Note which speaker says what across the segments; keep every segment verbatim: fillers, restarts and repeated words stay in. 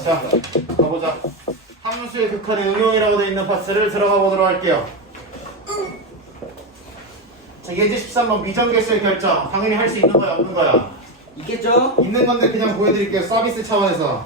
Speaker 1: 자, 가보자. 함수의 극한의 응용이라고 되어 있는 파트를 들어가 보도록 할게요. 자, 예제 십삼 번 미정계수의 결정. 당연히 할 수 있는 거야, 없는 거야?
Speaker 2: 있겠죠?
Speaker 1: 있는 건데 그냥 보여드릴게요. 서비스 차원에서.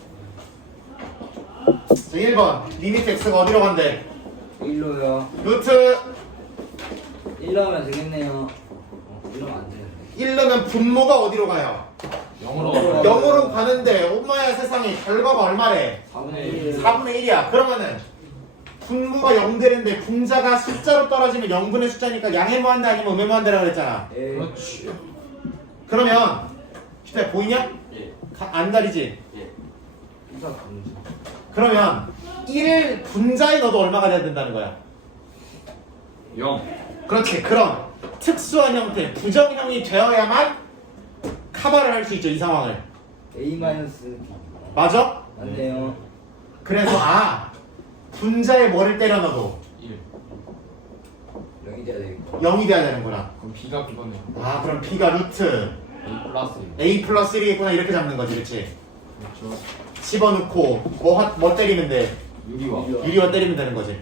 Speaker 1: 자, 일 번 리미트 x가 어디로 간대?
Speaker 2: 일로요.
Speaker 1: 루트
Speaker 2: 일로 하면 되겠네요. 어, 일로 하면 안 돼요.
Speaker 1: 일 넣으면 분모가 어디로 가요?
Speaker 2: 영으로.
Speaker 1: 영으로 가는데 엄마야 세상에 결과가 얼마래?
Speaker 2: 사분의 일.
Speaker 1: 사분의 일이야. 그러면은 분모가 영 되는데 분자가 숫자로 떨어지면 영분의 숫자니까 양의 무한대 아니면 음의 무한대라고 그랬잖아.
Speaker 2: 예.
Speaker 3: 그렇지.
Speaker 1: 그러면 진짜 보이냐?
Speaker 3: 예.
Speaker 1: 가- 안 다리지?
Speaker 3: 예.
Speaker 2: 이사 감지.
Speaker 1: 그러면 일 분자에 넣어도 얼마가 돼야 된다는 거야?
Speaker 3: 영.
Speaker 1: 그렇지. 그럼 특수한 형태 부정형이 되어야만 카바를 할 수 있죠. 이 상황을.
Speaker 2: A 마이너스
Speaker 1: 맞아?
Speaker 2: 맞네요.
Speaker 1: 그래서 아 분자에 뭐를 때려 넣어도
Speaker 3: 일.
Speaker 2: 영이 돼야 되겠고.
Speaker 1: 영이 돼야 되는구나.
Speaker 3: 그럼 B가 그거네.
Speaker 1: 아 그럼 B가 루트
Speaker 3: A 플러스 일.
Speaker 1: A 플러스 일이겠구나. 이렇게 잡는 거지. 그렇지?
Speaker 3: 그렇죠.
Speaker 1: 집어넣고 뭐, 하- 뭐 때리면 돼?
Speaker 3: 유리와.
Speaker 2: 유리와.
Speaker 1: 유리와 때리면 되는 거지.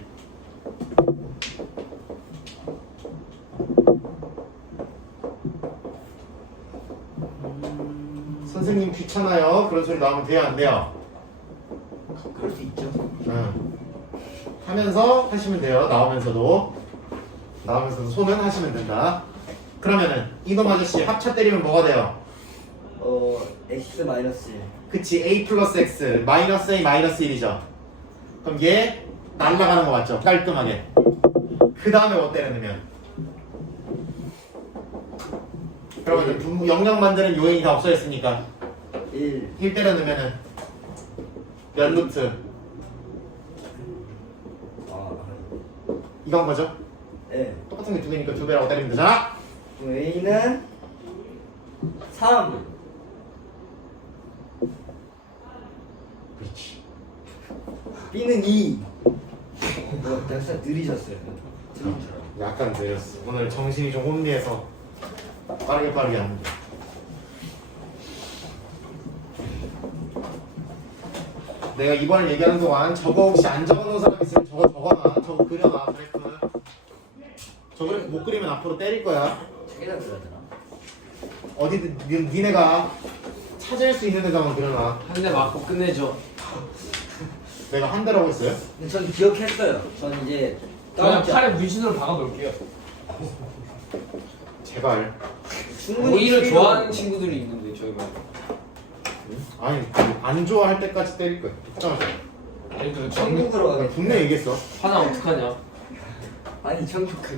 Speaker 1: 선생님 귀찮아요. 그런 소리 나오면 돼요, 안 돼요?
Speaker 2: 그럴 수 있죠.
Speaker 1: 응. 하면서 하시면 돼요. 나오면서도 나오면서도 손은 하시면 된다. 그러면은 이놈 아저씨 합차 때리면 뭐가 돼요?
Speaker 2: 어 X 마이너스 일.
Speaker 1: 그치 A 플러스 X 마이너스 A 마이너스 일이죠. 그럼 얘 날라가는 거 맞죠? 깔끔하게. 그 다음에 뭐 때려넣으면 그러면 분모 영영 만드는 요인이 다 없어졌으니까
Speaker 2: 일.
Speaker 1: 일 때려넣으면은 몇 루트
Speaker 2: 아.
Speaker 1: 이건 거죠?
Speaker 2: 예.
Speaker 1: 똑같은 게 두 개니까 두 배라고 때리면 되잖아.
Speaker 2: 그럼 A는 삼.
Speaker 1: 그렇지.
Speaker 2: B는 이. 뭐 약간 느리셨어요. 저처럼.
Speaker 1: 약간 느렸어. 오늘 정신이 좀 혼미해서 빠르게 빠르게 하는데. 내가 이번에 얘기하는 동안 저거 혹시 안 적어놓은 사람 있으면 저거 적어놔. 저거 그려놔. 그래프. 저 그래프 못 그리면 앞으로 때릴 거야.
Speaker 2: 책에다 그려야 되나?
Speaker 1: 어디든 니, 니네가 찾을 수 있는 데다만 그려놔.
Speaker 3: 한 대 맞고 끝내죠.
Speaker 1: 내가 한 대라고 했어요?
Speaker 2: 근데 전 기억했어요. 전 이제
Speaker 3: 그냥
Speaker 2: 따왔죠.
Speaker 3: 팔에 문신으로 박아 놓을게요.
Speaker 1: 제발.
Speaker 2: 충분히
Speaker 3: 오이를
Speaker 2: 필요-
Speaker 3: 좋아하는 친구들이 있는데 저희가.
Speaker 1: 아니 안 좋아할 때까지 때릴 거야. 걱정하지 마.
Speaker 3: 아니 그
Speaker 2: 천국으로
Speaker 1: 내가
Speaker 2: 가겠다.
Speaker 1: 분명히 얘기했어.
Speaker 3: 화나 어떡하냐?
Speaker 2: 아니 천국하게.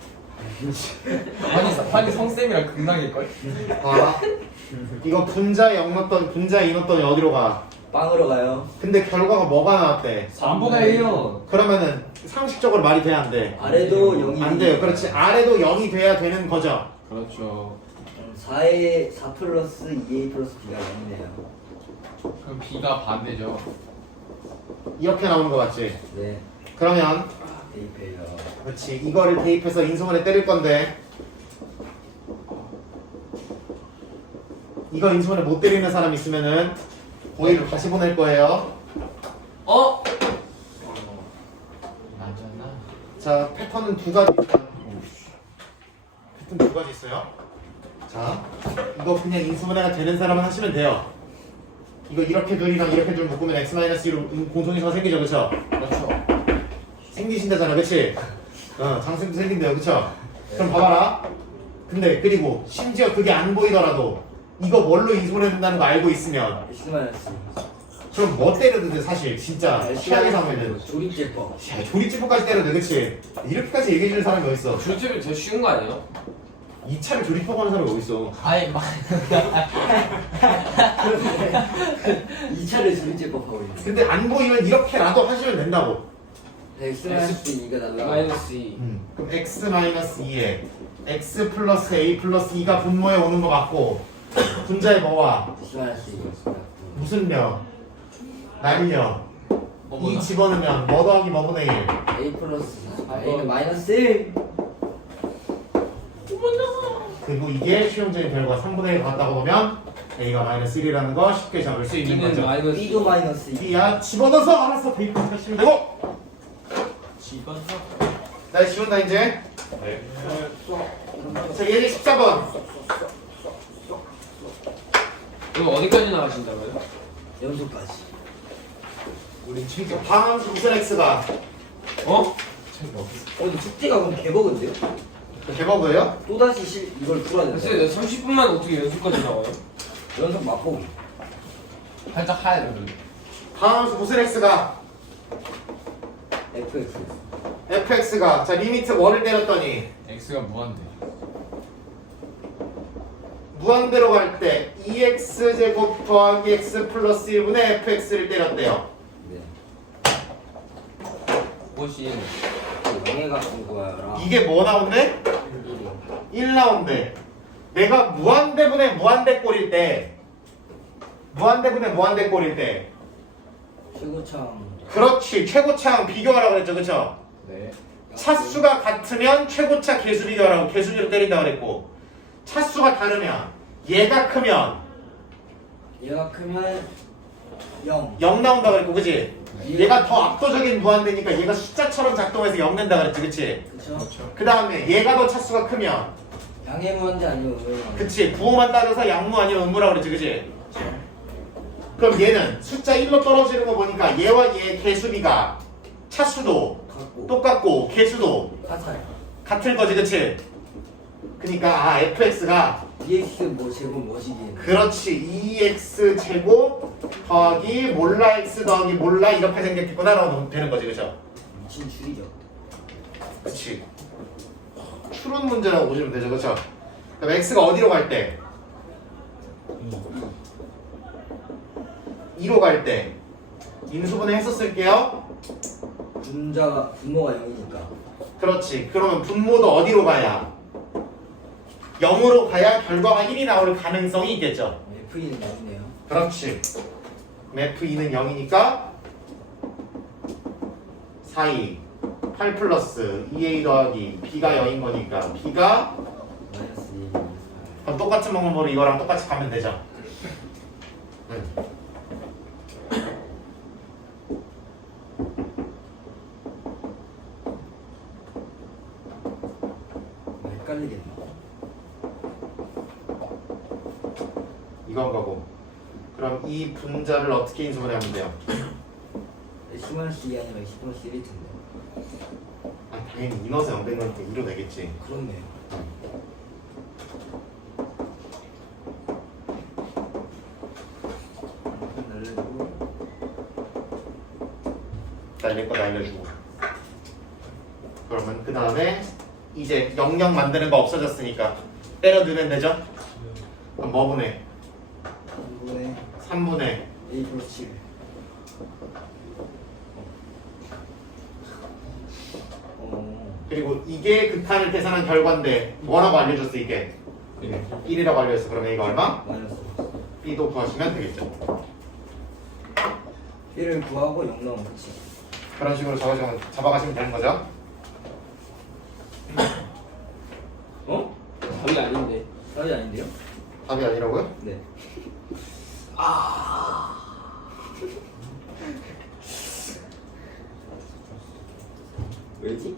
Speaker 3: 환희 환희 성쌤이랑 극락일걸?
Speaker 1: 아 이거 분자 영 넣었던 분자 이 넣었더니 어디로 가?
Speaker 2: 빵으로 가요.
Speaker 1: 근데 결과가 뭐가 나왔대?
Speaker 3: 삼분의 일이요.
Speaker 1: 그러면은 상식적으로 말이 돼야 안 돼?
Speaker 2: 아래도 영이.
Speaker 1: 안 돼요. 그렇지. 아래도 영이 돼야 되는 거죠.
Speaker 3: 그렇죠.
Speaker 2: 사에 사 플러스 이 에이 플러스 B가 영이네요.
Speaker 3: 그럼 B가 반대죠.
Speaker 1: 이렇게 나오는 거 맞지?
Speaker 2: 네.
Speaker 1: 그러면
Speaker 2: 대입해요.
Speaker 1: 그렇지. 이거를 대입해서 인수분해 때릴 건데 이거 인수분해 못 때리는 사람 있으면은 고의를 다시 보낼 거예요.
Speaker 3: 어? 맞잖아.
Speaker 1: 자, 패턴은 두 가지 있어요. 패턴 두 가지 있어요. 자, 이거 그냥 인수분해가 되는 사람은 하시면 돼요. 이거 이렇게 둘이랑 이렇게 둘 묶으면 x-일로 공통인수가 생기죠, 그쵸?
Speaker 3: 그렇죠.
Speaker 1: 생기신다잖아, 그치? 어, 장생도 생긴대요, 그쵸? 그럼 봐봐라. 근데 그리고 심지어 그게 안 보이더라도 이거 뭘로 인수분해 된다는 거 알고 있으면
Speaker 2: X 마이너스.
Speaker 1: 그럼 뭐 때려도 돼, 사실. 진짜 최악의 상황에는.
Speaker 2: 조립제법.
Speaker 1: 야, 조립지포까지 때려도 돼, 그치? 이렇게까지 얘기해주는 사람이 어딨어?
Speaker 3: 조립집이 제일 쉬운 거 아니에요?
Speaker 1: 이 차를 조립하고 하는 사람이 어딨어?
Speaker 3: 아이 막.
Speaker 2: 이 차를 조립제법 하고 있는.
Speaker 1: 근데 안 보이면 이렇게라도 하시면 된다고.
Speaker 2: X 마이너스 이가 날라.
Speaker 3: 마이너스 이.
Speaker 1: 음. 그럼 x-이에 x 플러스 a 플러스 이가 분모에 오는 거 맞고 분자에 뭐와?
Speaker 2: X 마이너스 이가
Speaker 1: 무슨 며? 날려.
Speaker 3: 뭐보다?
Speaker 1: 이 집어넣으면 뭐 더하기 뭐분의 일?
Speaker 2: A 플러스
Speaker 3: 아,
Speaker 2: A는
Speaker 3: 이거-
Speaker 2: 마이너스 일.
Speaker 1: 그리고 이게 실용적인 결과 삼분의 일 같다고 보면 A가 마이너스 일이라는 거 쉽게 잡을 수 있는
Speaker 3: B는
Speaker 1: 거죠.
Speaker 3: 마이너스
Speaker 2: B도 마이너스 이.
Speaker 1: B야 집어넣어서 알아서 대입 하시면 되고.
Speaker 3: 집어서.
Speaker 1: 나 지운다 이제.
Speaker 3: 네.
Speaker 1: 자 예제 십사 번.
Speaker 3: 이거 어디까지 나가신다고요?
Speaker 2: 연속까지.
Speaker 1: 우리 진짜 방함수 무슨 X가
Speaker 3: 어?
Speaker 2: 어, 근데 숙제가 그럼 개버그인데요?
Speaker 1: 개버그예요?
Speaker 2: 또다시 실, 이걸 풀어야 된다.
Speaker 3: 글쎄 삼십 분만 어떻게 연습까지 나와요?
Speaker 2: 연속 맛보기.
Speaker 3: 살짝 하얘 요
Speaker 1: 방함수 무슨 X가
Speaker 2: 에프엑스.
Speaker 1: fx가 자 리미트 원을 때렸더니
Speaker 3: X가 무한대.
Speaker 1: 무한대로 갈 때 이 엑스 제곱 더하기 x 플러스 일분의 fx를 때렸대요.
Speaker 2: 네.
Speaker 3: 그것이
Speaker 2: 영예가 공부하라.
Speaker 1: 이게 뭐 나온대?
Speaker 2: 일이.
Speaker 1: 일 나온대. 내가 무한대분의 무한대꼴일 때 무한대분의 무한대꼴일 때
Speaker 2: 최고창.
Speaker 1: 그렇지 최고차랑 비교하라고 그랬죠 그쵸?
Speaker 3: 네.
Speaker 1: 차수가 같으면 최고차 개수 비교하라고 개수비로 때린다 그랬고 차수가 다르면 얘가 크면
Speaker 2: 얘가 크면 영.
Speaker 1: 영 나온다 그랬고 그치?
Speaker 2: 네.
Speaker 1: 얘가 더 압도적인 무한대니까 얘가 숫자처럼 작동해서 영 낸다 그랬지 그치?
Speaker 2: 그쵸?
Speaker 1: 그 다음에 얘가 더 차수가 크면
Speaker 2: 양의 무한대 아니면 음의 무한대.
Speaker 1: 그치 부호만 따져서 양무 아니면 음무라 그랬지 그치? 그럼 얘는 숫자 일로 떨어지는 거 보니까 얘와 얘의 개수비가 차수도
Speaker 2: 같고.
Speaker 1: 똑같고 개수도
Speaker 2: 같아요.
Speaker 1: 같을 거지 그치? 그니까 아 fx가
Speaker 2: 이엑스 뭐 제곱 뭐시기.
Speaker 1: 그렇지 이 엑스 제곱 더하기 몰라 x 더하기 몰라 이렇게 생겼겠구나 라고 되는 거지 그쵸?
Speaker 2: 미친 줄이죠.
Speaker 1: 그치 추론 문제라고 보시면 되죠 그쵸? 그럼 x가 어디로 갈 때? 이로 갈 때 인수분해 했었을게요
Speaker 2: 분자가 분모가 영이니까.
Speaker 1: 그렇지 그러면 분모도 어디로 가야? 영으로 가야 결과가 일이 나올 가능성이 있겠죠
Speaker 2: 에프이는 영이네요.
Speaker 1: 그렇지 에프이는 영이니까 사이 팔 플러스 이 에이 더하기 B가 영인 거니까 B가
Speaker 2: 마이너스 이.
Speaker 1: 그럼 똑같은 방법으로 이거랑 똑같이 가면 되죠 응.
Speaker 2: 헷갈리겠네.
Speaker 1: 이건 거고 그럼 이 분자를 어떻게 인수분해 하면 돼요?
Speaker 2: 십 마이너스 이 아니라 십 플러스 일일 텐데.
Speaker 1: 아 당연히 인워서 영된 거니까 이로 되겠지
Speaker 2: 그렇네요. 날려주고.
Speaker 1: 날릴 거 날려주고 그러면 그 다음에 이제 영영 만드는 거 없어졌으니까 때려 넣으면 되죠? 그럼 뭐 분해?
Speaker 2: 이번에
Speaker 1: 삼 분의
Speaker 2: A 플러스 칠. 어.
Speaker 1: 그리고 이게 극한을 계산한 결과인데 뭐라고 알려줬어 이게? 일이라고 알려줬어 그럼 A가 얼마?
Speaker 2: 마이너스.
Speaker 1: B도 구하시면 되겠죠
Speaker 2: 일을 구하고 영 나오면 끝이.
Speaker 1: 그런 식으로 적어주면 잡아가시면 되는 거죠
Speaker 3: 어? 답이 아닌데.
Speaker 2: 답이 아닌데요?
Speaker 1: 답이 아니라고요?
Speaker 2: 네. 왜지?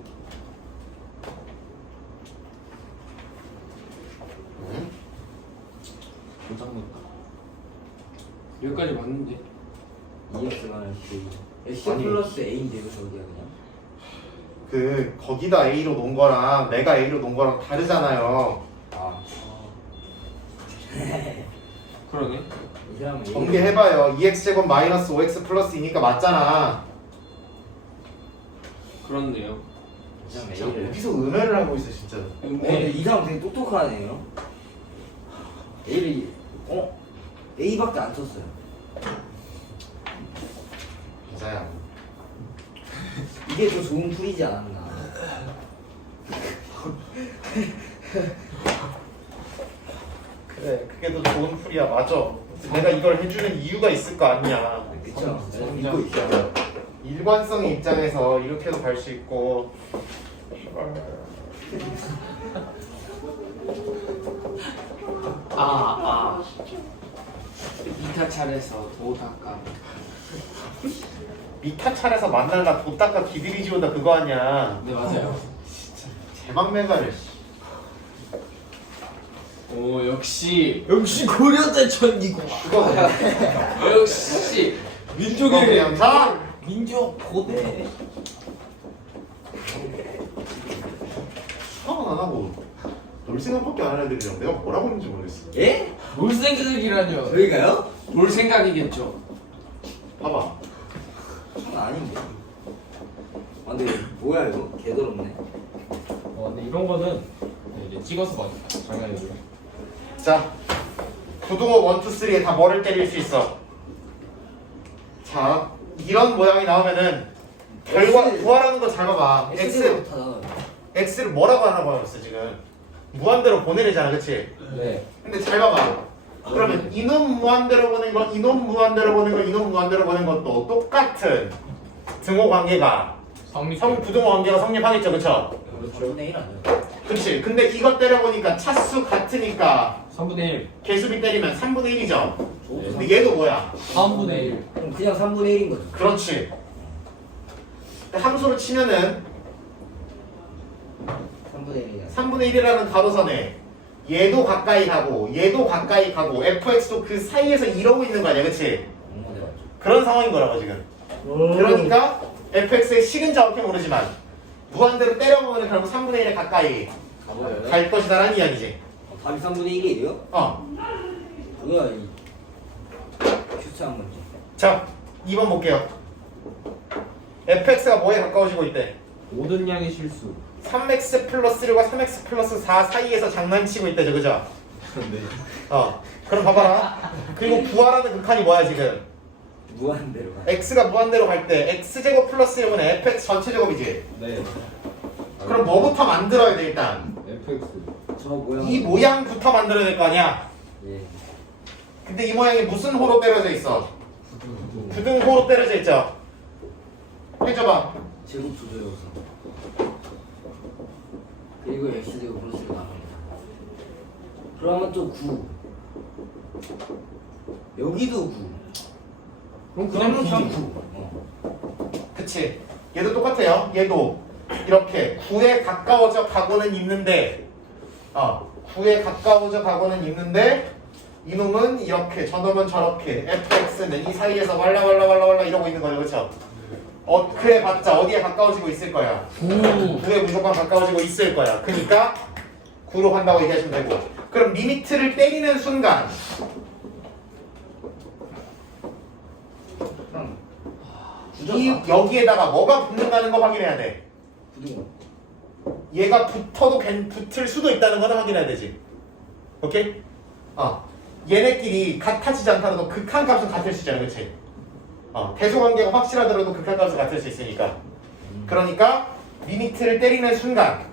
Speaker 1: 응?
Speaker 3: 고장 났다. 여기까지 맞는데.
Speaker 2: 이엑스 마이너스 A. S
Speaker 1: 아니.
Speaker 2: 플러스 A인데요, 저기가 그냥.
Speaker 1: 그 거기다 A로 놓은 거랑 내가 A로 놓은 거랑 다르잖아요
Speaker 2: 아.
Speaker 3: 그러네.
Speaker 2: 이 사람은 A.
Speaker 1: 전개해봐요 이 엑스 제곱 마이너스 오 엑스 플러스 이니까 맞잖아
Speaker 3: 그렇네요.
Speaker 2: 이 사람
Speaker 1: 진짜
Speaker 2: A를.
Speaker 1: 어디서 음해를 하고 있어 진짜
Speaker 2: 어, 근데 이 사람 되게 똑똑하네요. A를 어? A밖에 안 썼어요.
Speaker 1: 맞아요
Speaker 2: 이게 더 좋은 풀이지 않았나?
Speaker 1: 그래 그게 더 좋은 풀이야 맞아 내가 이걸 해주는 이유가 있을 거 아니야
Speaker 2: 그쵸? 내가 믿고 있어요.
Speaker 1: 일관성의 입장에서 이렇게도 갈 수 있고
Speaker 3: 아, 아. 이타 차례에서 도닦아.
Speaker 1: 미타 차례에서 만날라 돈 닦아 기들이 지온다 그거 아니야.
Speaker 3: 네, 맞아요.
Speaker 1: 제막매가를.
Speaker 3: 오, 역시.
Speaker 2: 역시 고려대 천이고.
Speaker 1: 그거
Speaker 3: 역시. 민족의
Speaker 1: 그냥 자.
Speaker 2: 민족 고대.
Speaker 1: 수학은 안 하고 놀 생각밖에 안 하는 애들이랑 내가 뭐라고 했는지 모르겠어.
Speaker 2: 예?
Speaker 3: 뭘 생각이라뇨.
Speaker 2: 저희가요?
Speaker 3: 뭘 생각이겠죠.
Speaker 1: 봐봐.
Speaker 2: 전 아닌데. 아 근데 뭐야 이거? 개더럽네.
Speaker 4: 어, 근데 이런 거는 이제 찍어서 봐. 장난이고.
Speaker 1: 자, 고등어 원, 투, 쓰리에 다 뭐를 때릴 수 있어. 자, 이런 모양이 나오면은 결과
Speaker 2: X.
Speaker 1: 구하라는 거 잘 봐봐.
Speaker 2: X
Speaker 1: x
Speaker 2: 다 나와요.
Speaker 1: x를 뭐라고 하라고 하였어 지금? 무한대로 보내려잖아, 그렇지?
Speaker 4: 네.
Speaker 1: 근데 잘 봐봐. 그러면 이놈 무한대로 보낸 거, 이놈 무한대로 보낸 거, 이놈 무한대로 보낸 것도 똑같은 등호 관계가
Speaker 4: 성립.
Speaker 1: 성 부등호 관계가 성립하겠죠, 그렇죠?
Speaker 2: 삼분의 일 아니야?
Speaker 1: 그렇지. 근데 이것 때려보니까 차수 같으니까
Speaker 4: 삼분의 일.
Speaker 1: 개수비 때리면 삼분의 일이죠.
Speaker 4: 네.
Speaker 1: 근데 얘도 뭐야?
Speaker 4: 삼분의 일.
Speaker 2: 그럼 그냥 삼분의 일인 거죠.
Speaker 1: 그렇지. 함수로 치면은
Speaker 2: 삼분의 일이야.
Speaker 1: 삼분의 일이라는 가로선에 얘도 가까이 가고 얘도 가까이 가고 에프엑스도 그 사이에서 이러고 있는 거 아니야, 그렇지?
Speaker 2: 어, 네 맞죠.
Speaker 1: 그런 상황인 거라고 지금. 그러니까 에프엑스의 식은 정확히 모르지만 무한대로 때려보면 결국 삼분의 일에 가까이
Speaker 2: 가봐요.
Speaker 1: 갈 것이다라는 이야기지.
Speaker 2: 어, 답이 삼분의 일이에요?
Speaker 1: 어.
Speaker 2: 뭐야 이 큐트한 문제.
Speaker 1: 자, 이 번 볼게요. 에프엑스가 뭐에 가까워지고 있대?
Speaker 4: 모든 양의 실수.
Speaker 1: 삼 엑스 플러스 일과 삼 엑스 플러스 사 사이에서 장난치고 있대죠, 그죠?
Speaker 4: 네.
Speaker 1: 어. 그럼 봐봐라. 그리고 구하라는 극한이 뭐야 지금?
Speaker 2: 무한대로 가.
Speaker 1: x가 무한대로 갈 때 x제곱 플러스 일은 에프엑스 전체 제곱이지?
Speaker 4: 네.
Speaker 1: 그럼 뭐부터 만들어야 돼 일단?
Speaker 4: 에프엑스.
Speaker 2: 저 모양.
Speaker 1: 이 모양부터 만들어야 될 거 아니야?
Speaker 2: 예.
Speaker 1: 근데 이 모양이 무슨 호로 때려져 있어? 부등호로 때려져 있죠? 해줘봐.
Speaker 2: 제곱 조절요소. 그리고 x 제곱 플러스로 나갑니다. 그러면 또 구. 여기도 구.
Speaker 4: 그럼
Speaker 2: 그러면
Speaker 4: 그냥
Speaker 2: 구.
Speaker 4: 구.
Speaker 2: 어.
Speaker 1: 그치? 얘도 똑같아요. 얘도 이렇게 구에 가까워져 가고는 있는데 어 구에 가까워져 가고는 있는데 이놈은 이렇게 저놈은 저렇게 에프엑스는 이 사이에서 왈라왈라왈라왈라 이러고 있는 거죠, 그렇죠? 어 그래 봤자 어디에 가까워지고 있을 거야?
Speaker 4: 구.
Speaker 1: 구에 무조건 가까워지고 있을 거야. 그러니까 구로 간다고 얘기하시면 되고. 그럼 리미트를 때리는 순간
Speaker 2: 그럼
Speaker 1: 이 여기에다가 뭐가 붙는다는 거 확인해야 돼.
Speaker 2: 부등호.
Speaker 1: 얘가 붙어도 괜, 붙을 수도 있다는 거는 확인해야 되지. 오케이? 어. 얘네끼리 같아지지 않더라도 극한 값은 같을 수 있잖아, 그치? 어. 대소관계가 확실하더라도 극한 값은 같을 수 있으니까. 그러니까 리미트를 때리는 순간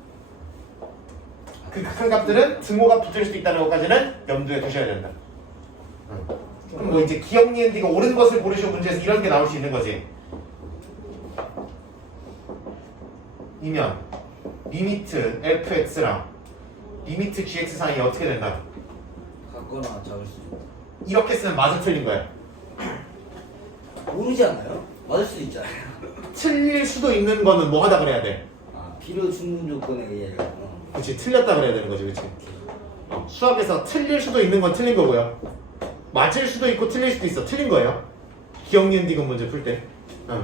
Speaker 1: 그 극한 값들은 등호가 붙을 수도 있다는 것까지는 염두에 두셔야 된다. 응. 그럼 뭐 이제 기억 니은디가 옳은 것을 고르시오 문제에서 이런 게 나올 수 있는 거지. 이면 리미트 에프엑스랑 리미트 지엑스 사이에 어떻게 된다?
Speaker 2: 같거나 작을 수 있다.
Speaker 1: 이렇게 쓰면 맞아 틀린 거야.
Speaker 2: 모르지 않아요? 맞을 수도 있잖아요.
Speaker 1: 틀릴 수도 있는 거는 뭐 하다 그래야 돼?
Speaker 2: 아 필요 충분 조건에 의해. 어.
Speaker 1: 그치, 틀렸다 그래야 되는 거지, 그치? 어, 수학에서 틀릴 수도 있는 건 틀린 거고요. 맞을 수도 있고 틀릴 수도 있어. 틀린 거예요. 기억 니은 디귿 문제 풀 때. 응.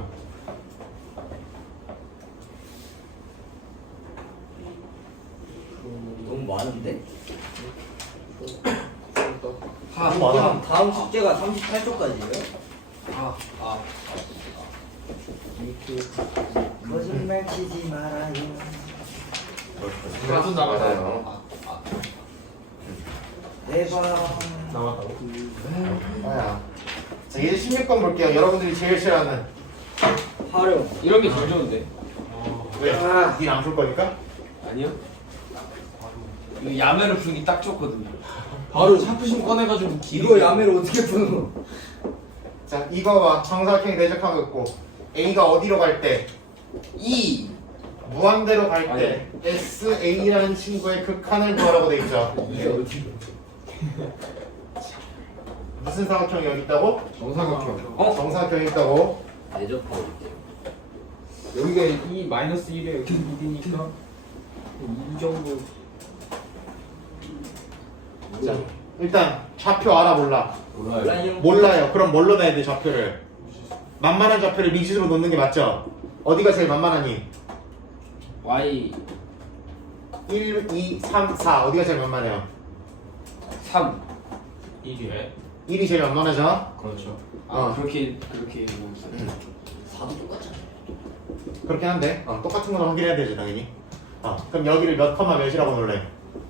Speaker 2: 너무 많은데?
Speaker 3: 하.
Speaker 1: 너무 많아.
Speaker 2: 다음, 다음 숙제가 삼십팔 초까지예요?
Speaker 3: 아, 아.
Speaker 2: 거짓말 치지 말아요.
Speaker 3: 가도 나가요.
Speaker 1: 맞아요.
Speaker 3: 아, 아.
Speaker 2: 대박.
Speaker 4: 나왔다고?
Speaker 1: 아야. 자, 이제 십육 번 볼게요. 여러분들이 제일 싫어하는.
Speaker 2: 활용.
Speaker 3: 이런 게 제일 좋은데.
Speaker 1: 왜?
Speaker 2: 아.
Speaker 1: 니 안 풀 거니까?
Speaker 3: 아니요? 이거 야매로 풀기 딱 좋거든요.
Speaker 4: 바로 샤프심 꺼내가지고
Speaker 2: 이거 야매를 어떻게 푸는?
Speaker 1: 자, 이거 봐. 정사각형이 내적하고 있고 A가 어디로 갈 때? E. 무한대로 갈 때 S A라는 친구의 극한을 구하라고 돼 있죠.
Speaker 2: 이게 어디로?
Speaker 1: 무슨 사각형이 여기 있다고?
Speaker 4: 정사각형.
Speaker 1: 어? 정사각형이 있다고?
Speaker 2: 대접하고 있대요.
Speaker 4: 여기가 이 마이너스 일에 여기 일이니까 이 정도.
Speaker 1: 자, 일단 좌표 알아 몰라?
Speaker 4: 몰라요.
Speaker 2: 몰라요.
Speaker 1: 몰라요. 그럼 뭘로 내야 돼 좌표를? 만만한 좌표를 미지수로 놓는 게 맞죠? 어디가 제일 만만하니?
Speaker 3: Y
Speaker 1: 일, 이, 삼, 사 어디가 제일 만만해요?
Speaker 3: 삼.
Speaker 4: 일이에.
Speaker 1: 일이 제일 만만하죠?
Speaker 4: 그렇죠.
Speaker 3: 아
Speaker 1: 어.
Speaker 3: 그렇게 그렇게 보고 있어요.
Speaker 1: 음.
Speaker 2: 사도 똑같잖아.
Speaker 1: 그렇긴 한데 어, 똑같은 거는 확인해야 되죠 당연히. 어, 그럼 여기를 몇 컴마 몇이라고 놓을래?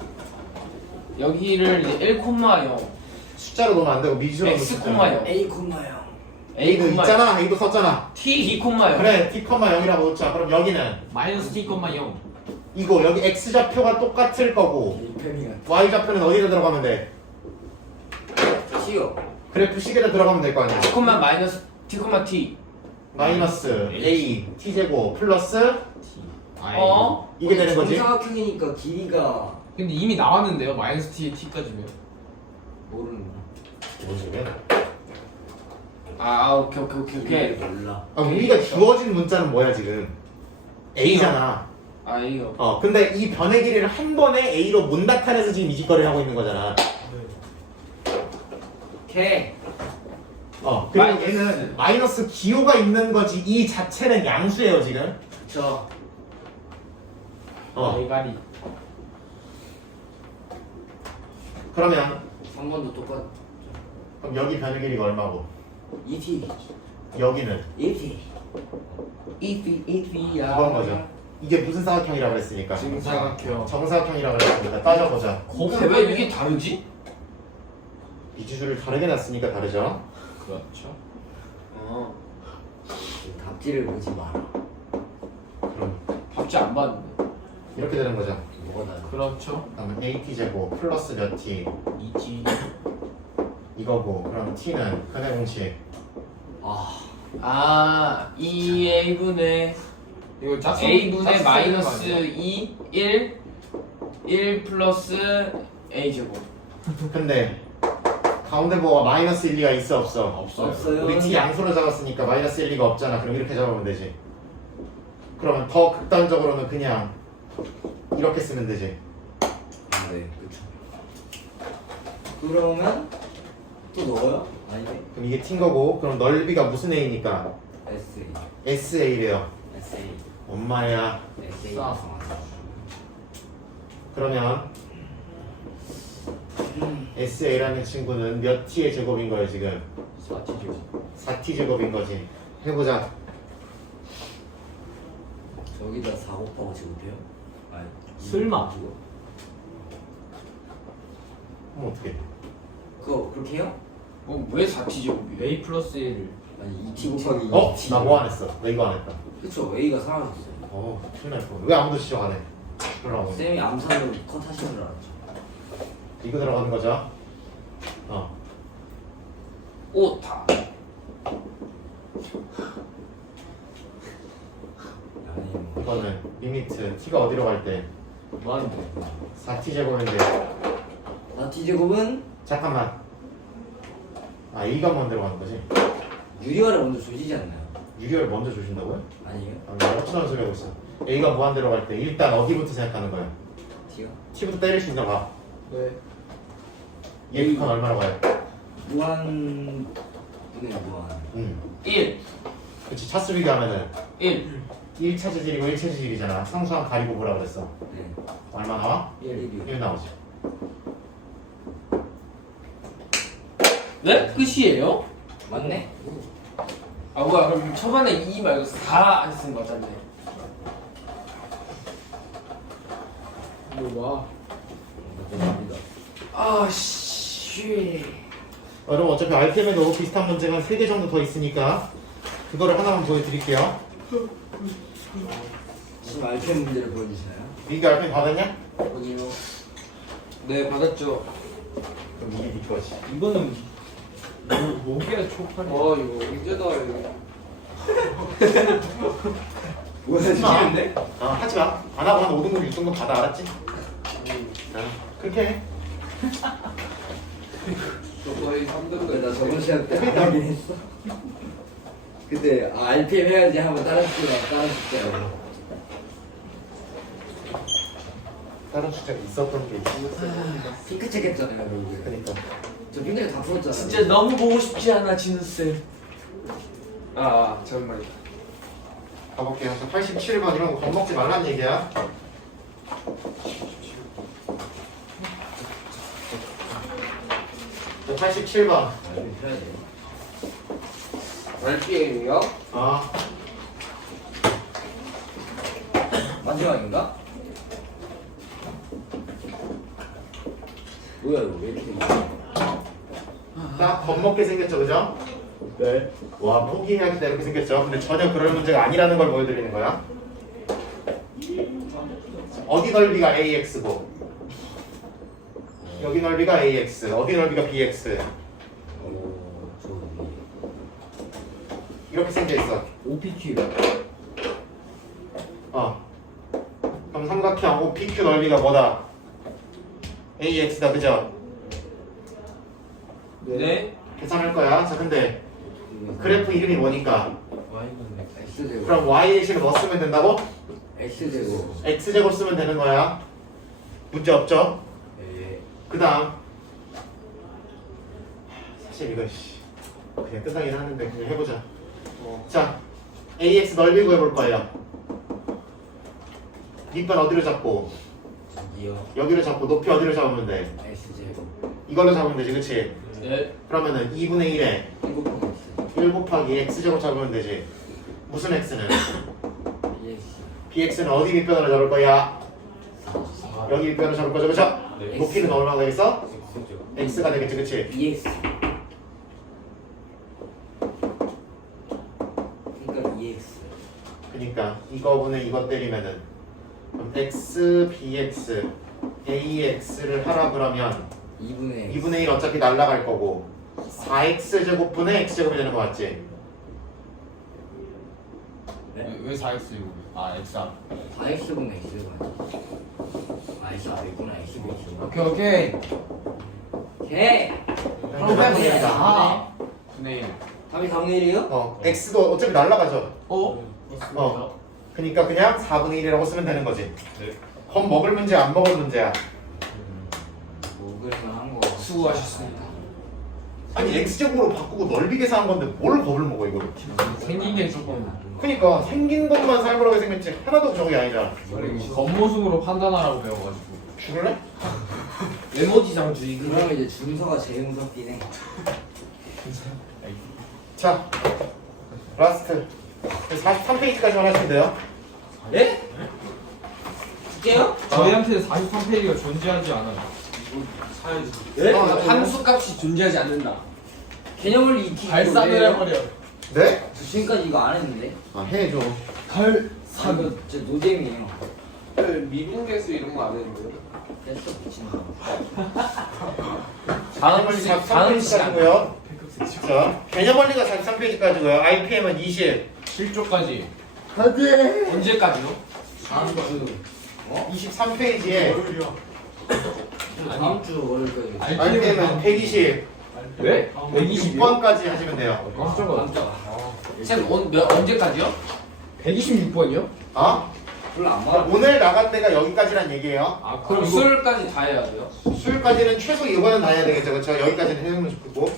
Speaker 3: 여기를 이제 일, 영
Speaker 1: 숫자로 놓으면 안 되고 미지수로
Speaker 3: X,
Speaker 1: 놓으면
Speaker 3: 영
Speaker 2: A 콤마요.
Speaker 3: A,
Speaker 1: A도 있잖아. A도 썼잖아.
Speaker 3: T, D, 영
Speaker 1: 그래 T, 영이라고 놓자. 그럼 여기는
Speaker 4: 마이너스 t, 영.
Speaker 1: 이거 여기 X 좌표가 똑같을 거고
Speaker 2: 팬이가
Speaker 1: Y 좌표는 어디다 들어가면 돼?
Speaker 2: T요.
Speaker 1: 그래프 식에다 들어가면 될 거 아니야.
Speaker 3: T, 마이너스 T, T
Speaker 1: 마이너스 A T제곱 플러스
Speaker 4: t. 아이.
Speaker 3: 어?
Speaker 1: 이게 되는 거지.
Speaker 2: 정사각형이니까 길이가
Speaker 4: 근데 이미 나왔는데요. 마이너스 t, t까지면.
Speaker 2: 모르는
Speaker 1: 뭔 소리야?
Speaker 3: 아, 아 오케이 오케이 오케이 오케이.
Speaker 2: 몰라.
Speaker 1: 아, 우리가 주어진 문자는 뭐야 지금? A잖아.
Speaker 3: 아 이거
Speaker 1: 어, 근데 이 변의 길이를 한 번에 A로 못 나타내서 지금 이 짓거리를 하고 있는 거잖아.
Speaker 2: K.
Speaker 1: 어, 그리고
Speaker 3: 마이너스.
Speaker 1: 얘는 마이너스 기호가 있는 거지 이 자체는 양수예요 지금.
Speaker 2: 그쵸.
Speaker 1: 어,
Speaker 4: 대가리.
Speaker 1: 그러면
Speaker 2: 삼 번도 똑같.
Speaker 1: 그럼 여기 변의 길이가 얼마고?
Speaker 2: 이 T.
Speaker 1: 여기는
Speaker 2: 일 T. 이 T. 이 T야.
Speaker 1: 그런 거죠. 이게 무슨 사각형이라고 그랬으니까.
Speaker 4: 정사각형.
Speaker 1: 정사각형이라고 그랬으니까 따져보자.
Speaker 3: 근데 왜 이게 다르지?
Speaker 1: 미지수를 다르게 놨으니까 다르죠.
Speaker 4: 그렇죠.
Speaker 3: 어
Speaker 2: 답지를 보지 마라.
Speaker 1: 그럼
Speaker 3: 밥지 안 봤는데.
Speaker 1: 이렇게 되는 거죠.
Speaker 2: 뭐가 다르?
Speaker 4: 그렇죠.
Speaker 1: 그러면 에이티 제곱 플러스 몇 t
Speaker 4: 이 t.
Speaker 1: 이거고 그럼 t는 근의 공식
Speaker 2: 아.
Speaker 3: 아 이 A분의
Speaker 4: 이거 짝수.
Speaker 3: A분의
Speaker 4: 짝수
Speaker 3: 마이너스
Speaker 4: 쓰는 거 아니에요?
Speaker 3: 이, 일, 일 플러스 A제곱.
Speaker 1: 근데 가운데 뭐가 마이너스 일, 이가 있어 없어?
Speaker 4: 없어요.
Speaker 2: 없어요.
Speaker 1: 우리 t 양수로 잡았으니까 마이너스 일, 이가 없잖아. 그럼 이렇게 잡으면 되지. 그러면 더 극단적으로는 그냥 이렇게 쓰면 되지.
Speaker 2: 네, 그쵸. 그러면 또 넣어요? 아니네.
Speaker 1: 그럼 이게 t인 거고 그럼 넓이가 무슨 a니까
Speaker 2: S A.
Speaker 1: 에스에이래요.
Speaker 2: S A.
Speaker 1: 엄마야.
Speaker 2: S A.
Speaker 4: 싸.
Speaker 1: 그러면 에스에이라는 친구는 몇 t의 제곱인 거예요 지금?
Speaker 4: 사 t 제곱.
Speaker 1: 사 t 제곱인 거지. 해보자.
Speaker 2: 저기다 사 곱하고 제곱해요? 아니.
Speaker 4: 설마.
Speaker 2: 그거?
Speaker 1: 그럼 어떻게?
Speaker 2: 그거 그렇게 해요?
Speaker 3: 어왜 사 T 제곱이에요?
Speaker 4: a 플러스 일.
Speaker 2: 아니 이 T 곱하기
Speaker 1: 어?
Speaker 2: 이 T.
Speaker 1: 나 뭐 안 했어? 나 이거 안 했다.
Speaker 2: 그쵸. A가 사라졌어요.
Speaker 1: 어, 큰일 날 뻔. 왜 아무도 지적 안 해? 그러라고.
Speaker 2: 쌤이 암산으로 컷 하시는 줄 알았죠.
Speaker 1: 이거 들어가는 거죠? 어.
Speaker 3: 오타.
Speaker 2: 아니
Speaker 1: 이거는 리미트 t가 어디로 갈 때?
Speaker 4: 뭐 하는데?
Speaker 1: 사 t 제곱인데.
Speaker 2: 사 T 제곱은
Speaker 1: 잠깐만. 아, a가 먼저 들어가는 거지?
Speaker 2: 유리화를 먼저 조지지 않나요?
Speaker 1: 유리를 먼저 주신다고요?
Speaker 2: 아니에요?
Speaker 1: 아, 나 어쩌는 소리 하고 있어. a가 무한 들어갈 때 일단 어디부터 생각하는 거야?
Speaker 2: T가
Speaker 1: t부터 때릴 수 있나 봐.
Speaker 4: 네.
Speaker 1: 얘 북한 얼마나 가요?
Speaker 2: 무한 분의 무한.
Speaker 1: 응.
Speaker 3: 일,
Speaker 1: 그치, 차수 비교하면은
Speaker 3: 일.
Speaker 1: 일 차 재질이고 일 차 재질이잖아. 상수항 가리고 보라 그랬어.
Speaker 2: 네.
Speaker 1: 얼마 나와?
Speaker 2: 일이요.
Speaker 1: 일 나오지.
Speaker 3: 네? 끝이에요?
Speaker 2: 맞네?
Speaker 3: 아 뭐야 그럼 초반에 이 말고 사 했으면 맞았네.
Speaker 4: 이거 봐.
Speaker 2: 맞습니다.
Speaker 3: 아 씨.
Speaker 1: 여러분 어차피 알테메도 비슷한 문제가 세 개 정도 더 있으니까 그거를 하나만 보여드릴게요.
Speaker 2: 지금 알펜 문제를 보여주시나요?
Speaker 1: 민규 알펜 받았냐?
Speaker 2: 어디요?
Speaker 3: 네 받았죠.
Speaker 1: 그럼 이게 네 거지.
Speaker 4: 이거는 뭐 목에 촉팔이.
Speaker 3: 어 이거 이제다 이거.
Speaker 2: 뭐가 싫은데?
Speaker 1: 어, 하지 마. 안 하고 한 오 등급, 육 등급 받아, 알았지? 자, 그렇게 해.
Speaker 3: 저 거의 삼 등
Speaker 2: 나 저번 시간 때 하긴 했어. 근데 아, 알피엠 해야지 하면 다른 숙제랑 다른 숙제라고.
Speaker 1: 다른 숙제가 있었던 게 있었어요.
Speaker 2: 핑크책 했잖아요 결국에.
Speaker 1: 그러니까
Speaker 2: 저 핑크책 다 풀었잖아요.
Speaker 3: 진짜 너무 보고 싶지 않아 진우쌤. 아, 아 잠깐만.
Speaker 1: 가볼게요. 자, 팔십칠 번 이런 거 겁먹지 말란 얘기야. 자, 팔십칠 번.
Speaker 2: 알피엠 해야 돼.
Speaker 3: 알피엠이요?
Speaker 1: 아,
Speaker 2: 마지막인가? 뭐야 이거 왜 이렇게 많아?
Speaker 1: 딱 겁먹게 생겼죠, 그죠? 네. 와, 포기해야겠다 이렇게 생겼죠. 근데 전혀 그럴 문제가 아니라는 걸 보여드리는 거야. 어디 넓이가 에이엑스고 여기 넓이가 에이엑스, 어디 넓이가 비엑스
Speaker 2: 어, 저
Speaker 1: 이렇게 생겨 있어.
Speaker 2: 오피큐.
Speaker 1: 어. 그럼 삼각형 오피큐 넓이가 뭐다? 에이엑스다, 그죠?
Speaker 3: 네.
Speaker 1: 계산할 거야. 자, 근데 그래프 이름이 뭐니까?
Speaker 2: X 제곱.
Speaker 1: 그럼 y의식을 뭐 쓰면 된다고?
Speaker 2: X 제곱.
Speaker 1: x제곱 쓰면 되는 거야. 문제 없죠?
Speaker 2: 네.
Speaker 1: 그 다음 사실 이거 씨 그냥 끝나긴 하는데 그냥 해보자. 자, 에이엑스 넓이 구해볼 거예요. 밑반 어디로 잡고
Speaker 2: 저기요.
Speaker 1: 여기로 잡고 높이 어디로 잡으면 돼?
Speaker 2: X 제곱.
Speaker 1: 이걸로 잡으면 되지, 그치?
Speaker 3: 네.
Speaker 1: 그러면은 이분의 일에
Speaker 2: 일곱 번 X.
Speaker 1: 일 곱하기 x제곱 잡으면 되지. 무슨 x는?
Speaker 2: X.
Speaker 1: bx는 어디 밑변으로 잡을 거야? 여기 밑변으로 잡을 거죠, 그죠?
Speaker 3: 네.
Speaker 1: 높이는 얼마나 되겠어? x가 되겠지, 그치?
Speaker 2: 이 엑스. 그러니까 이 엑스.
Speaker 1: 그니까 이거분의 이거 때리면은 그럼 x, bx, ax를 하라 그러면
Speaker 2: 이분의
Speaker 1: 이분의 일 어차피 날라갈 거고 사 엑스 제곱분의 x제곱이 되는 거 맞지?
Speaker 2: 네?
Speaker 4: 왜 사 엑스 이거? 아 엑스아.
Speaker 2: 사 엑스분의 X 제곱. 아 X 앞에 있구나. X 분 X.
Speaker 4: 오케이 오케이.
Speaker 2: 오케이.
Speaker 1: 아.
Speaker 4: 분의 일.
Speaker 2: 답이 사분의 일이에요?
Speaker 1: 어, x도 어차피 날라가죠.
Speaker 3: 어?
Speaker 1: 어. 그니까 그냥 사분의 일이라고 쓰면 되는 거지.
Speaker 4: 네.
Speaker 1: 겁 먹을 문제야, 안 먹을 문제야?
Speaker 2: 뭐 그러면 한 거.
Speaker 3: 수고하셨습니다.
Speaker 1: 아니 x제곱으로 바꾸고 넓이 계산한 건데 뭘 겁을 먹어 이거를?
Speaker 4: 생긴 게 조금.
Speaker 1: 그니까 생긴 것만 살벌하게 생겼지 하나도 저게 아니잖아.
Speaker 4: 겉모습으로 판단하라고 배워가지고.
Speaker 1: 죽을래?
Speaker 3: 메모지상주의.
Speaker 2: 그러면 이제 준서가 제일 무섭긴 해.
Speaker 1: 자, 라스트 사십삼 페이지까지만 하시면 돼요.
Speaker 3: 예? 줄게요?
Speaker 4: 저희한테 사십삼 페이지가 존재하지 않아요.
Speaker 3: 예?
Speaker 1: 어,
Speaker 3: 함수 값이 존재하지 않는다.
Speaker 2: 개념을 익히고.
Speaker 4: 발산을 해버려.
Speaker 1: 네?
Speaker 2: 저 지금까지 이거 안 했는데.
Speaker 1: 아 해줘.
Speaker 2: 아 이거 진짜 노잼이에요.
Speaker 3: 미분계수 이런 거 안 했는데요?
Speaker 2: 됐어 미친다.
Speaker 3: 다음
Speaker 1: 개념원리
Speaker 3: 시
Speaker 1: 사십삼
Speaker 3: 다음 시간.
Speaker 1: 페이지까지고요. 자, 개념원리가 사십삼 페이지까지고요. 아이피엠은 이십,
Speaker 4: 칠 조까지.
Speaker 3: 언제까지요?
Speaker 2: 다음 주. 어?
Speaker 1: 이십삼 페이지에
Speaker 2: 다음 주 월요일까지.
Speaker 1: 아이피엠은 백이십,
Speaker 4: 왜?
Speaker 1: 육 번까지 하시면 돼요.
Speaker 4: 깜짝아.
Speaker 2: 깜짝아.
Speaker 3: 쌤 언, 몇, 언제까지요?
Speaker 4: 백이십육 번이요?
Speaker 1: 아?
Speaker 2: 별로 안 많아.
Speaker 1: 오늘 나간 데가 여기까지란 얘기예요.
Speaker 4: 아
Speaker 3: 그럼 수요일까지 다 해야 돼요?
Speaker 1: 수요일까지는 최소 이거는 다 해야 되겠죠. 그렇죠? 여기까지는 해주면 좋겠고.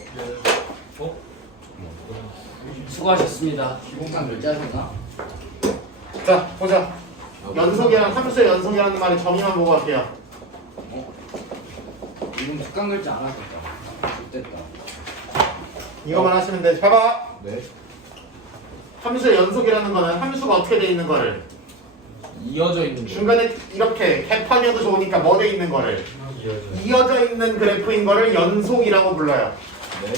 Speaker 3: 수고하셨습니다.
Speaker 2: 기본판 결제하셨나?
Speaker 1: 자, 보자. 연속이랑 함수의 연속이라는 말의 정의만 보고 갈게요.
Speaker 2: 어? 이건 특강 결제 안 하겠다. 못됐다.
Speaker 1: 이거만 하시면 돼. 봐봐.
Speaker 4: 네.
Speaker 1: 함수의 연속이라는 거는 함수가 어떻게 돼 있는 거를
Speaker 4: 이어져 있는 거.
Speaker 1: 중간에 이렇게 갭판이어도 좋으니까 뭐 돼 있는 거를 이어져 있는 그래프인 거를 연속이라고 불러요.
Speaker 4: 네.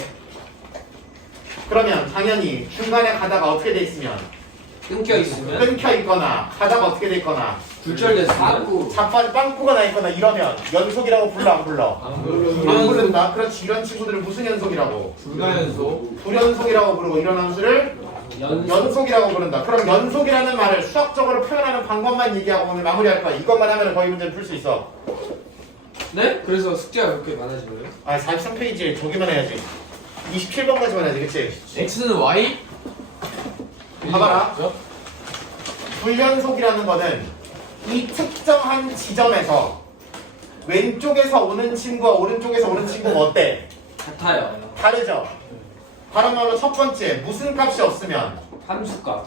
Speaker 1: 그러면 당연히 중간에 가다가 어떻게 돼 있으면
Speaker 3: 끊겨 있으면
Speaker 1: 끊겨 있거나 가다가 어떻게 돼 있거나
Speaker 3: 굴절됐으면
Speaker 2: 자꾸
Speaker 1: 자판 빵꾸가 나 있거나 이러면 연속이라고 불러 안 불러?
Speaker 4: 안
Speaker 1: 안 부른다. 그렇지. 이런 친구들을 무슨 연속이라고?
Speaker 4: 불가연속.
Speaker 1: 불연속이라고 부르고 이런 함수를
Speaker 3: 연속.
Speaker 1: 연속이라고 부른다. 그럼 연속이라는 말을 수학적으로 표현하는 방법만 얘기하고 오늘 마무리할 거야. 이것만 하면 거의 문제를 풀 수 있어.
Speaker 3: 네? 그래서 숙제가 그렇게 많아진 거예요?
Speaker 1: 아 사십삼 페이지에 저기만 해야지. 이십칠 번까지만 해야지, 그치?
Speaker 3: X는 Y?
Speaker 1: 봐봐라.
Speaker 3: 그죠?
Speaker 1: 불연속이라는 거는 이 특정한 지점에서 왼쪽에서 오는 친구와 오른쪽에서 오는 친구가 어때?
Speaker 3: 같아요.
Speaker 1: 다르죠? 다른 말로 첫 번째, 무슨 값이 없으면
Speaker 3: 함수값.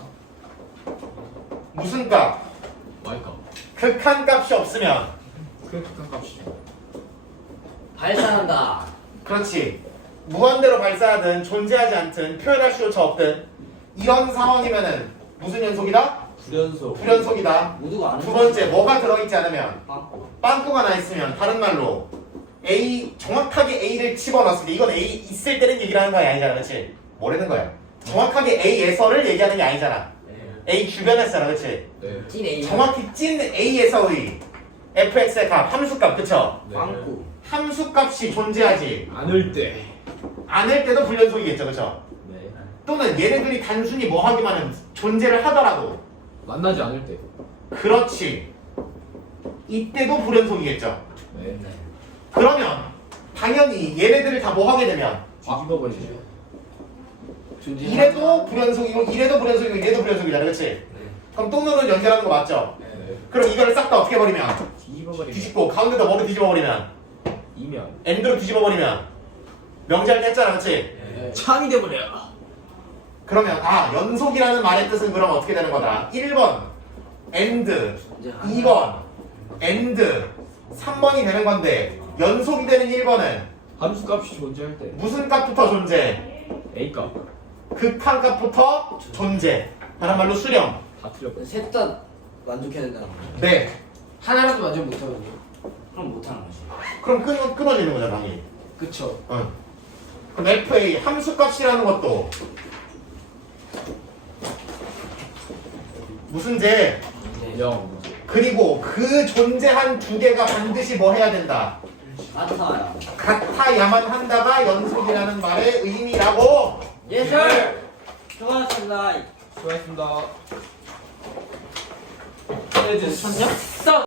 Speaker 1: 무슨 값?
Speaker 4: Y값.
Speaker 1: 극한 값이 없으면
Speaker 4: 그 극한 값이죠.
Speaker 2: 발산한다.
Speaker 1: 그렇지. 무한대로 발사하든 존재하지 않든 표현할 수조차 없든 이런 상황이면은 무슨 연속이다?
Speaker 4: 불연속.
Speaker 1: 불연속이다.
Speaker 2: 모두가 아는
Speaker 1: 두 번째, 뭐가 들어있지 않으면
Speaker 2: 빵꾸.
Speaker 1: 빵꾸가 나 있으면 다른 말로 A 정확하게 A를 집어넣었을 때 이건 A 있을 때는 얘기를 하는 거야 아니잖아, 그렇지? 뭐라는 거야? 정확하게 A에서를 얘기하는 게 아니잖아.
Speaker 2: 네.
Speaker 1: A 주변에서라, 그렇지?
Speaker 4: 네.
Speaker 2: 찐 A.
Speaker 1: 정확히 찐 A에서의 fx의 값, 함수값, 그쵸?
Speaker 4: 네.
Speaker 2: 빵꾸.
Speaker 1: 함수값이 존재하지
Speaker 4: 안을 때.
Speaker 1: 않을 때도 불연속이겠죠, 그쵸?
Speaker 4: 네.
Speaker 1: 또는 얘네들이 단순히 뭐 하기만은 존재를 하더라도
Speaker 4: 만나지 않을 때.
Speaker 1: 그렇지. 이때도 불연속이겠죠.
Speaker 4: 네.
Speaker 2: 네.
Speaker 1: 그러면 당연히 얘네들을 다 뭐 하게 되면
Speaker 4: 뒤집어 버리죠.
Speaker 3: 존재.
Speaker 1: 이래도 불연속이고 이래도 불연속이고 이래도 불연속이잖아, 그렇지?
Speaker 2: 네.
Speaker 1: 그럼 또는 연결하는 거 맞죠?
Speaker 4: 네.
Speaker 1: 그럼 이거를 싹 다 어떻게 버리면
Speaker 4: 뒤집어 버리면.
Speaker 1: 뒤집고 가운데다 뭐를 뒤집어 버리면
Speaker 4: 이면.
Speaker 1: 엔드로 뒤집어 버리면 명제할 때 했잖아, 그렇지?
Speaker 3: 네.
Speaker 4: 창이 돼버려.
Speaker 1: 그러면 아 연속이라는 말의 뜻은 그럼 어떻게 되는 거다? 일 번 엔드, 이 번 엔드, 삼 번이 되는 건데 연속이 되는 일 번은
Speaker 4: 함수 값이 존재할 때.
Speaker 1: 무슨 값부터 존재?
Speaker 4: A 값.
Speaker 1: 극한 값부터 존재. 다른 말로 수렴.
Speaker 4: 다 틀렸고.
Speaker 2: 셋다 만족해야 된다는 거죠.
Speaker 1: 네.
Speaker 3: 하나라도 완전 못하거든요.
Speaker 2: 그럼 못하는 거지.
Speaker 1: 그럼 끊어, 끊어지는 거잖아, 당연히.
Speaker 3: 그쵸.
Speaker 1: 응. 그럼 에프에이 함수값이라는 것도 무슨 제
Speaker 4: 영.
Speaker 1: 그리고 그 존재한 두 개가 반드시 뭐 해야 된다.
Speaker 2: 같아요.
Speaker 1: 같아야만 한다가 연속이라는 말의 의미라고.
Speaker 2: 예술. 수고하셨습니다.
Speaker 4: 수고하셨습니다.
Speaker 3: 네, 네, 쳤냐?